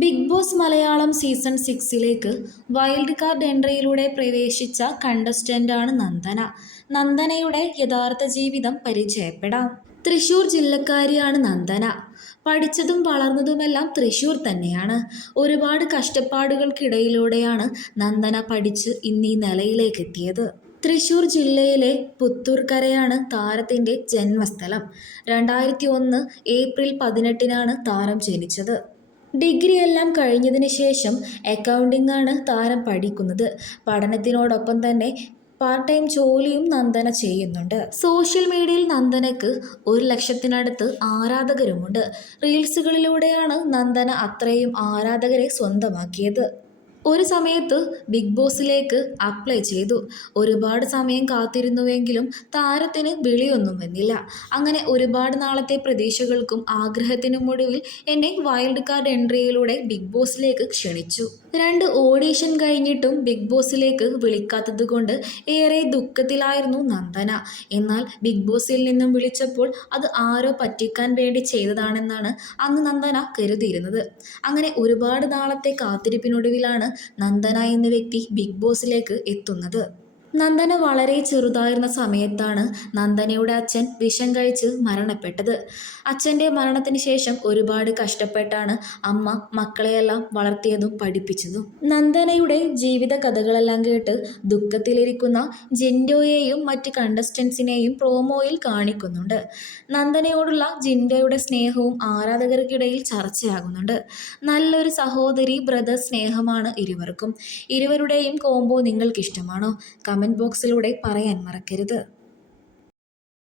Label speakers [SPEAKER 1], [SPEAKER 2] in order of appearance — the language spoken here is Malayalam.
[SPEAKER 1] ബിഗ് ബോസ് മലയാളം സീസൺ സിക്സിലേക്ക് വൈൽഡ് കാർഡ് എൻട്രിയിലൂടെ പ്രവേശിച്ച കണ്ടസ്റ്റന്റാണ് നന്ദന. നന്ദനയുടെ യഥാർത്ഥ ജീവിതം പരിചയപ്പെടാം. തൃശൂർ ജില്ലക്കാരിയാണ് നന്ദന. പഠിച്ചതും വളർന്നതുമെല്ലാം തൃശ്ശൂർ തന്നെയാണ്. ഒരുപാട് കഷ്ടപ്പാടുകൾക്കിടയിലൂടെയാണ് നന്ദന പഠിച്ച് ഇന്നീ നിലയിലേക്ക് എത്തിയത് തൃശൂർ ജില്ലയിലെ പുത്തൂർക്കരയാണ് താരത്തിന്റെ ജന്മസ്ഥലം. രണ്ടായിരത്തി ഒന്ന് ഏപ്രിൽ പതിനെട്ടിനാണ് താരം ജനിച്ചത്. ഡിഗ്രി എല്ലാം കഴിഞ്ഞതിന് ശേഷം അക്കൗണ്ടിംഗ് ആണ് താരം പഠിക്കുന്നത്. പഠനത്തിനോടൊപ്പം തന്നെ പാർട്ട് ടൈം ജോലിയും നന്ദന ചെയ്യുന്നുണ്ട്. സോഷ്യൽ മീഡിയയിൽ നന്ദനക്ക് ഒരു ലക്ഷത്തിനടുത്ത് ആരാധകരുമുണ്ട്. റീൽസുകളിലൂടെയാണ് നന്ദന അത്രയും ആരാധകരെ സ്വന്തമാക്കിയത്. ഒരു സമയത്ത് ബിഗ് ബോസിലേക്ക് അപ്ലൈ ചെയ്തു. ഒരുപാട് സമയം കാത്തിരുന്നുവെങ്കിലും താരത്തിന് വിളിയൊന്നും വന്നില്ല. അങ്ങനെ ഒരുപാട് നാളത്തെ പ്രതീക്ഷകൾക്കും ആഗ്രഹത്തിനും ഒടുവിൽ എന്നെ വൈൽഡ് കാർഡ് എൻട്രിയിലൂടെ ബിഗ് ബോസിലേക്ക് ക്ഷണിച്ചു. രണ്ട് ഓഡീഷൻ കഴിഞ്ഞിട്ടും ബിഗ് ബോസിലേക്ക് വിളിക്കാത്തത് കൊണ്ട് ഏറെ ദുഃഖത്തിലായിരുന്നു നന്ദന. എന്നാൽ ബിഗ് ബോസിൽ നിന്നും വിളിച്ചപ്പോൾ അത് ആരോ പറ്റിക്കാൻ വേണ്ടി ചെയ്തതാണെന്നാണ് അന്ന് നന്ദന കരുതിയിരുന്നത്. അങ്ങനെ ഒരുപാട് നാളത്തെ കാത്തിരിപ്പിനൊടുവിലാണ് നന്ദന എന്ന വ്യക്തി ബിഗ് ബോസിലേക്ക് എത്തുന്നത്. നന്ദന വളരെ ചെറുതായിരുന്ന സമയത്താണ് നന്ദനയുടെ അച്ഛൻ വിഷം കഴിച്ച് മരണപ്പെട്ടത്. അച്ഛന്റെ മരണത്തിന് ശേഷം ഒരുപാട് കഷ്ടപ്പെട്ടാണ് അമ്മ മക്കളെയെല്ലാം വളർത്തിയതും പഠിപ്പിച്ചതും. നന്ദനയുടെ ജീവിത കഥകളെല്ലാം കേട്ട് ദുഃഖത്തിലിരിക്കുന്ന ജിൻഡോയെയും മറ്റ് കണ്ടസ്റ്റൻസിനെയും പ്രോമോയിൽ കാണിക്കുന്നുണ്ട്. നന്ദനയോടുള്ള ജിൻഡോയുടെ സ്നേഹവും ആരാധകർക്കിടയിൽ ചർച്ചയാകുന്നുണ്ട്. നല്ലൊരു സഹോദരി ബ്രദർ സ്നേഹമാണ് ഇരുവർക്കും. ഇരുവരുടെയും കോംബോ നിങ്ങൾക്ക് ഇഷ്ടമാണോ കമന്റ് ബോക്സിലൂടെ പറയാൻ മറക്കരുത്